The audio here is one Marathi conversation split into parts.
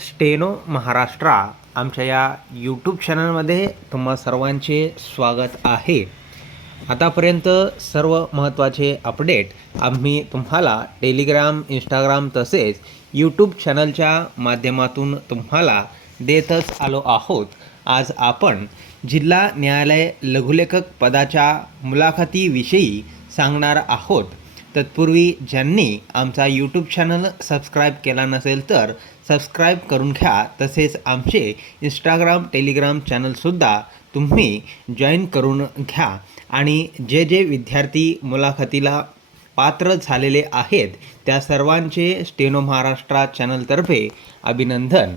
स्टेनो महाराष्ट्रा आमच्या या यूट्यूब चॅनलमध्ये तुम्हा सर्वांचे स्वागत आहे. आतापर्यंत सर्व महत्त्वाचे अपडेट आम्ही तुम्हाला टेलिग्राम इंस्टाग्राम तसेच यूट्यूब चॅनलच्या माध्यमातून तुम्हाला देतच आलो आहोत. आज आपण जिल्हा न्यायालय लघुलेखक पदाच्या मुलाखतीविषयी सांगणार आहोत. तत्पूर्वी ज्यांनी आमचा यूट्यूब चॅनल सबस्क्राईब केला नसेल तर सबस्क्राईब करून घ्या. तसेच आमचे इंस्टाग्राम टेलिग्राम चॅनलसुद्धा तुम्ही जॉईन करून घ्या. आणि जे जे विद्यार्थी मुलाखतीला पात्र झालेले आहेत त्या सर्वांचे स्टेनो महाराष्ट्रा चॅनलतर्फे अभिनंदन.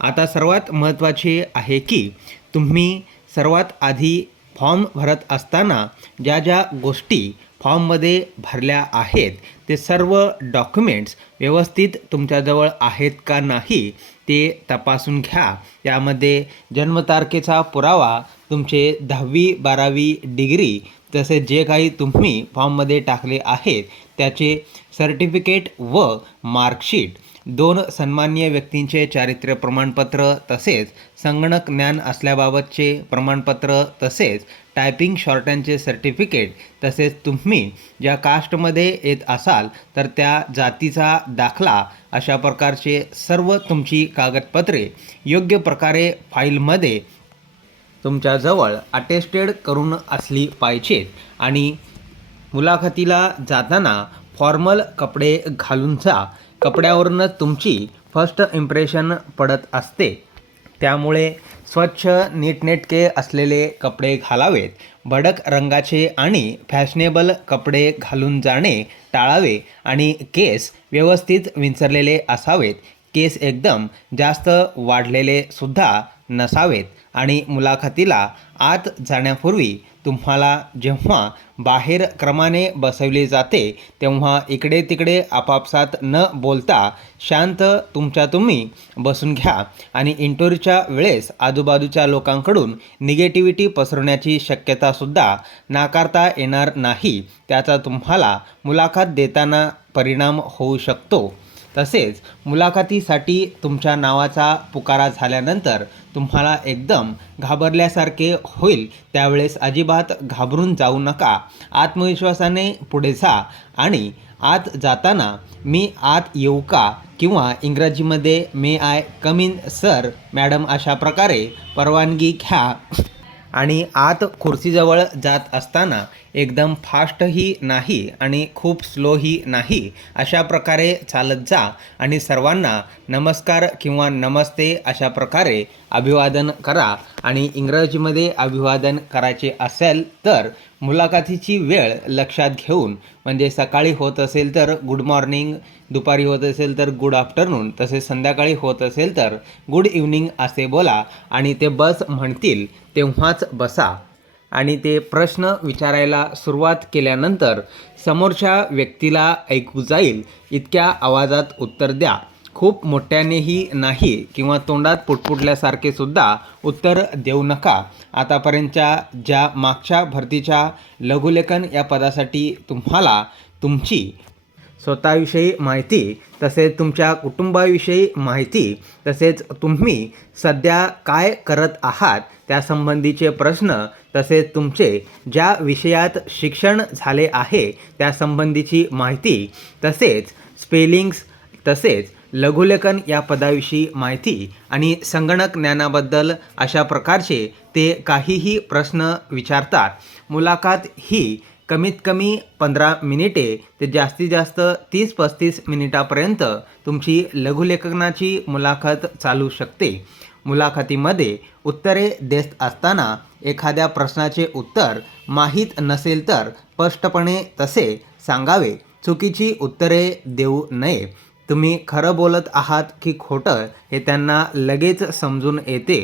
आता सर्वात महत्त्वाचे आहे की तुम्ही सर्वात आधी फॉर्म भरत असताना ज्या ज्या गोष्टी फॉर्ममध्ये भरल्या आहेत ते सर्व डॉक्युमेंट्स व्यवस्थित तुमच्याजवळ आहेत का नाही ते तपासून घ्या. त्यामध्ये जन्मतारखेचा पुरावा तुमचे दहावी बारावी डिग्री तसेच जे काही तुम्ही फॉर्ममध्ये टाकले आहेत त्याचे सर्टिफिकेट व मार्कशीट दोन सन्मान्य व्यक्तींचे चारित्र्य प्रमाणपत्र तसेच संगणक ज्ञान असल्याबाबतचे प्रमाणपत्र तसेच टायपिंग शॉर्टनचे सर्टिफिकेट तसेच तुम्ही ज्या कास्टमध्ये येत असाल तर त्या जातीचा दाखला अशा प्रकारचे सर्व तुमची कागदपत्रे योग्य प्रकारे फाईलमध्ये तुमच्याजवळ अटेस्टेड करून असली पाहिजेत आणि मुलाखतीला जाताना फॉर्मल कपडे घालून जा. कपड्यावरूनच तुमची फर्स्ट इम्प्रेशन पडत असते. त्यामुळे स्वच्छ नीटनेटके असलेले कपडे घालावेत. भडक रंगाचे आणि फॅशनेबल कपडे घालून जाणे टाळावे आणि केस व्यवस्थित विंचरलेले असावेत. केस एकदम जास्त वाढलेले सुद्धा नसावेत आणि मुलाखतीला आत जाण्यापूर्वी तुम्हाला जेव्हा बाहेर क्रमाने बसवले जाते तेव्हा इकडे तिकडे आपापसात न बोलता शांत तुमच्या तुम्ही बसून घ्या आणि इंटरव्ह्यूच्या वेळेस आजूबाजूच्या लोकांकडून निगेटिव्हिटी पसरवण्याची शक्यतासुद्धा नाकारता येणार नाही. त्याचा तुम्हाला मुलाखत देताना परिणाम होऊ शकतो. तसेच मुलाखतीसाठी तुमच्या नावाचा पुकारा झाल्यानंतर तुम्हाला एकदम घाबरल्यासारखे होईल त्यावेळेस अजिबात घाबरून जाऊ नका. आत्मविश्वासाने पुढे जा आणि आत जाताना मी आत येऊ का? किंवा इंग्रजीमध्ये may I come in sir madam अशा प्रकारे परवानगी घ्या. आणि आत खुर्चीजवळ जात असताना एकदम फास्टही नाही आणि खूप स्लोही नाही अशा प्रकारे चालत जा आणि सर्वांना नमस्कार किंवा नमस्ते अशा प्रकारे अभिवादन करा. आणि इंग्रजीमध्ये अभिवादन करायचे असेल तर मुलाखतीची वेळ लक्षात घेऊन म्हणजे सकाळी होत असेल तर गुड मॉर्निंग दुपारी होत असेल तर गुड आफ्टरनून तसेच संध्याकाळी होत असेल तर गुड इव्हनिंग असे बोला आणि ते बस म्हणतील तेव्हाच बसा. आणि ते प्रश्न विचारायला सुरुवात केल्यानंतर समोरच्या व्यक्तीला ऐकू जाईल इतक्या आवाजात उत्तर द्या. खूप मोठ्यानेही नाही किंवा तोंडात पुटपुटल्यासारखे सुद्धा उत्तर देऊ नका. आतापर्यंतच्या ज्या मागच्या भरतीच्या लघुलेखन या पदासाठी तुम्हाला तुमची स्वतःविषयी माहिती तसेच तुमच्या कुटुंबाविषयी माहिती तसेच तुम्ही सध्या काय करत आहात त्यासंबंधीचे प्रश्न तसेच तुमचे ज्या विषयात शिक्षण झाले आहे त्यासंबंधीची माहिती तसेच स्पेलिंग्स तसेच लघुलेखन या पदाविषयी माहिती आणि संगणक ज्ञानाबद्दल अशा प्रकारचे ते काहीही प्रश्न विचारतात. मुलाखत ही कमीत कमी पंधरा मिनिटे ते जास्तीत जास्त तीस पस्तीस मिनिटापर्यंत तुमची लघुलेखनाची मुलाखत चालू शकते. मुलाखतीमध्ये उत्तरे देत असताना एखाद्या प्रश्नाचे उत्तर माहीत नसेल तर स्पष्टपणे तसे सांगावे. चुकीची उत्तरे देऊ नये. तुम्ही खरं बोलत आहात की खोटं हे त्यांना लगेच समजून येते.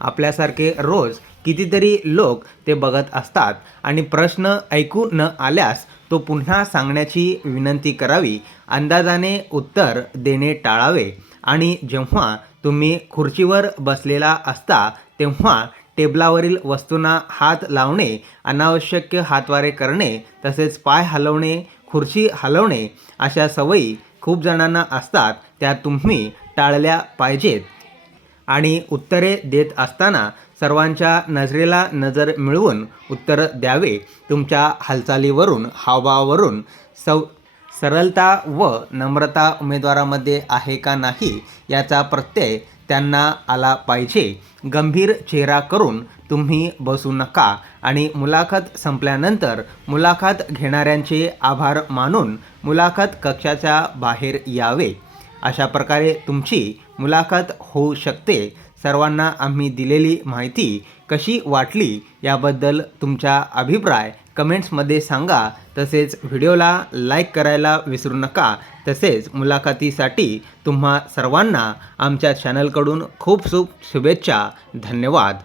आपल्यासारखे रोज कितीतरी लोक ते बघत असतात. आणि प्रश्न ऐकू न आल्यास तो पुन्हा सांगण्याची विनंती करावी अंदाजाने उत्तर देणे टाळावे. आणि जेव्हा तुम्ही खुर्चीवर बसलेला असता तेव्हा टेबलावरील वस्तूंना हात लावणे अनावश्यक हातवारे करणे तसेच पाय हलवणे खुर्ची हलवणे अशा सवयी खूप जणांना असतात. त्या तुम्ही टाळल्या पाहिजेत. आणि उत्तरे देत असताना सर्वांच्या नजरेला नजर मिळवून उत्तर द्यावे. तुमच्या हालचालीवरून हावभावावरून सौ सरलता व नम्रता उमेदवारामध्ये आहे का नाही याचा प्रत्यय त्यांना आला पाहिजे. गंभीर चेहरा करून तुम्ही बसू नका आणि मुलाखत संपल्यानंतर मुलाखत घेणाऱ्यांचे आभार मानून मुलाखत कक्षाच्या बाहेर यावे. अशा प्रकारे तुमची मुलाखत होऊ शकते. सर्वांना आम्ही दिलेली माहिती कशी वाटली याबद्दल तुमचा अभिप्राय कमेंट्समध्ये सांगा. तसेच व्हिडिओला लाईक करायला विसरू नका. तसेच मुलाखतीसाठी तुम्हा सर्वांना आमच्या चॅनलकडून खूप खूप शुभेच्छा. धन्यवाद.